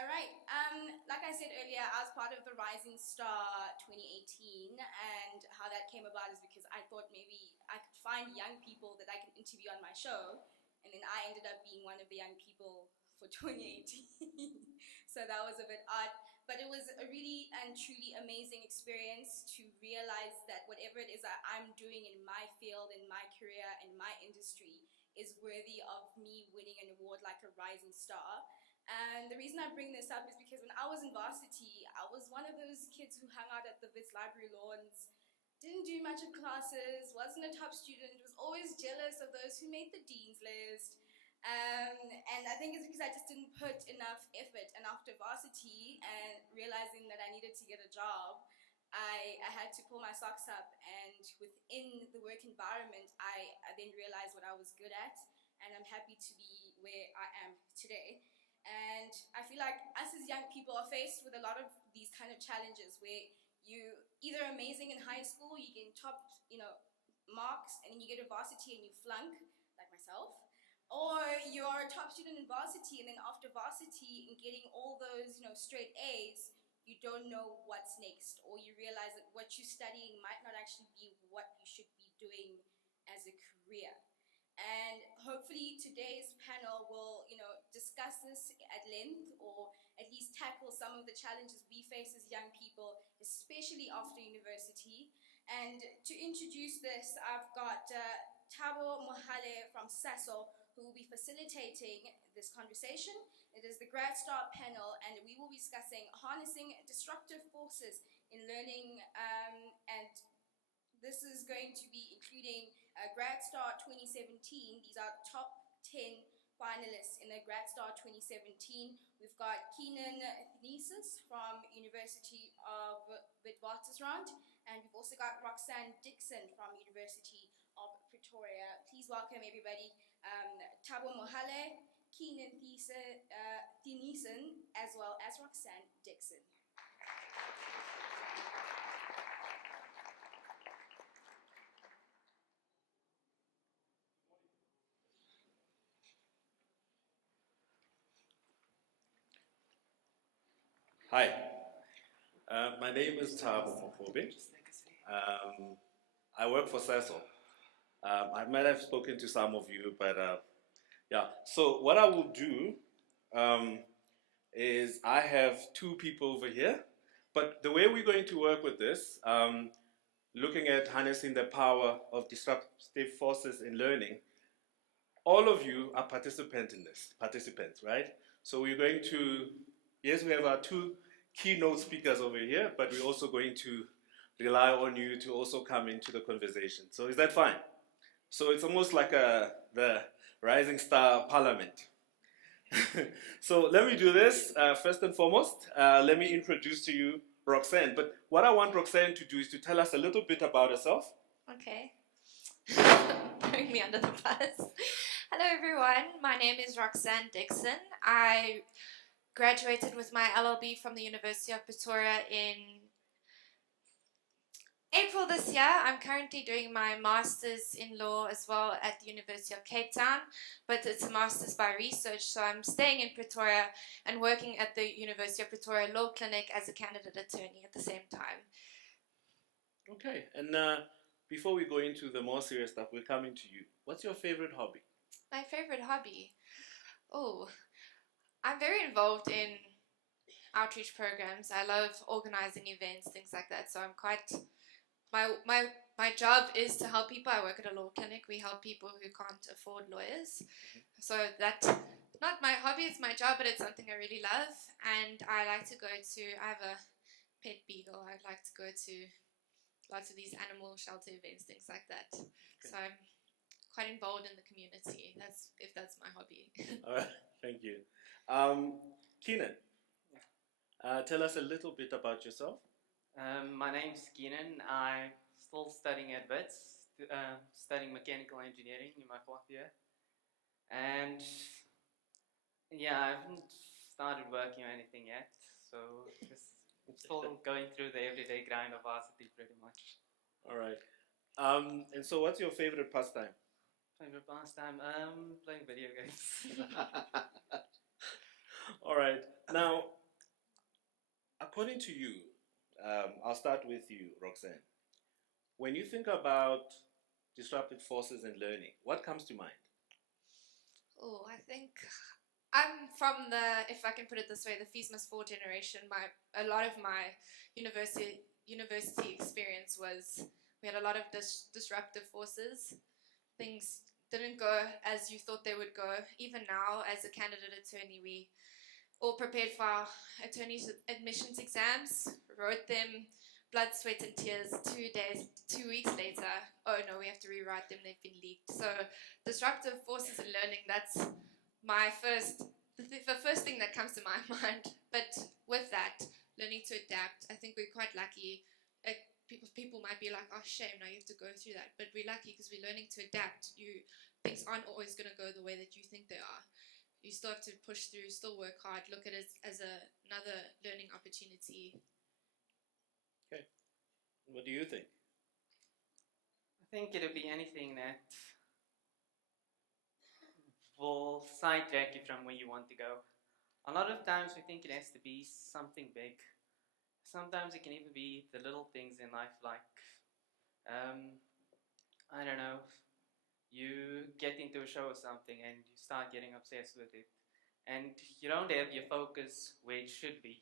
All right. Like I said earlier, I was part of the Rising Star 2018, and how that came about is because I thought maybe I could find young people that I could interview on my show, and then I ended up being one of the young people for 2018. So that was a bit odd, but it was a really and truly amazing experience to realize that whatever it is that I'm doing in my field, in my career, in my industry, is worthy of me winning an award like a Rising Star. And the reason I bring this up is because when I was in varsity, I was one of those kids who hung out at the Wits library lawns, didn't do much of classes, wasn't a top student, was always jealous of those who made the dean's list. And I think it's because I just didn't put enough effort. And after varsity and realizing that I needed to get a job, I had to pull my socks up. And within the work environment, I then realized what I was good at. And I'm happy to be where I am today. And I feel like us as young people are faced with a lot of these kind of challenges where you either amazing in high school, you get top, marks, and then you get to varsity and you flunk, like myself, or you're a top student in varsity, and then after varsity and getting all those, straight A's, you don't know what's next, or you realize that what you're studying might not actually be what you should be doing as a career. And hopefully today's panel will, discuss this at length, or at least tackle some of the challenges we face as young people, especially after university. And to introduce this, I've got Thabo Mohale from SASO, who will be facilitating this conversation. It is the Grad Star panel, and we will be discussing harnessing disruptive forces in learning, and this is going to be including Grad Star 2017. These are top 10 finalists in the Grad Star 2017. We've got Keenan Thesis from University of Witwatersrand, and we've also got Roxanne Dixon from University of Pretoria. Please welcome everybody, Thabo Mohale, Keenan Theisen, as well as Roxanne Dixon. Hi, my name is Thabo Mohale. I work for SASO. I might have spoken to some of you, but yeah. So what I will do is I have two people over here, but the way we're going to work with this, looking at harnessing the power of disruptive forces in learning, all of you are participants in this, right? So we're going to, yes, we have our two keynote speakers over here, but we're also going to rely on you to also come into the conversation. So is that fine? So it's almost like the Rising Star Parliament. So let me do this. First and foremost, let me introduce to you Roxanne. But what I want Roxanne to do is to tell us a little bit about herself. Okay. Throwing me under the bus. Hello everyone, my name is Roxanne Dixon. I graduated with my LLB from the University of Pretoria in April this year. I'm currently doing my Masters in Law as well at the University of Cape Town, but it's a Masters by Research, so I'm staying in Pretoria and working at the University of Pretoria Law Clinic as a candidate attorney at the same time. Okay, and before we go into the more serious stuff, we're coming to you. What's your favorite hobby? My favorite hobby? Oh, I'm very involved in outreach programs. I love organizing events, things like that. So I'm quite, my job is to help people. I work at a law clinic. We help people who can't afford lawyers. So that's not my hobby, it's my job, but it's something I really love. And I like to go to, I have a pet beagle. I like to go to lots of these animal shelter events, things like that. Okay. So I'm quite involved in the community. If that's my hobby. All right, thank you. Keenan, tell us a little bit about yourself. My name's Keenan. I'm still studying at Wits, studying mechanical engineering in my 4th year. And yeah, I haven't started working or anything yet, so just still going through the everyday grind of varsity pretty much. All right. And so what's your favorite pastime? Favorite pastime? Playing video games. All right. Now, according to you, I'll start with you, Roxanne. When you think about disruptive forces in learning, what comes to mind? Oh, I think I'm from the, if I can put it this way, the fees must fall generation. A lot of my university experience was, we had a lot of disruptive forces. Things didn't go as you thought they would go. Even now, as a candidate attorney, we all prepared for our attorney's admissions exams, wrote them, blood, sweat, and tears. 2 weeks later, oh no, we have to rewrite them, they've been leaked. So, disruptive forces in learning, that's the first thing that comes to my mind. But with that, learning to adapt, I think we're quite lucky. People might be like, oh shame, now you have to go through that. But we're lucky because we're learning to adapt. Things aren't always going to go the way that you think they are. You still have to push through, still work hard, look at it as another learning opportunity. Okay. What do you think? I think it'll be anything that will sidetrack you from where you want to go. A lot of times we think it has to be something big. Sometimes it can even be the little things in life, like, I don't know, you get into a show or something and you start getting obsessed with it. And you don't have your focus where it should be.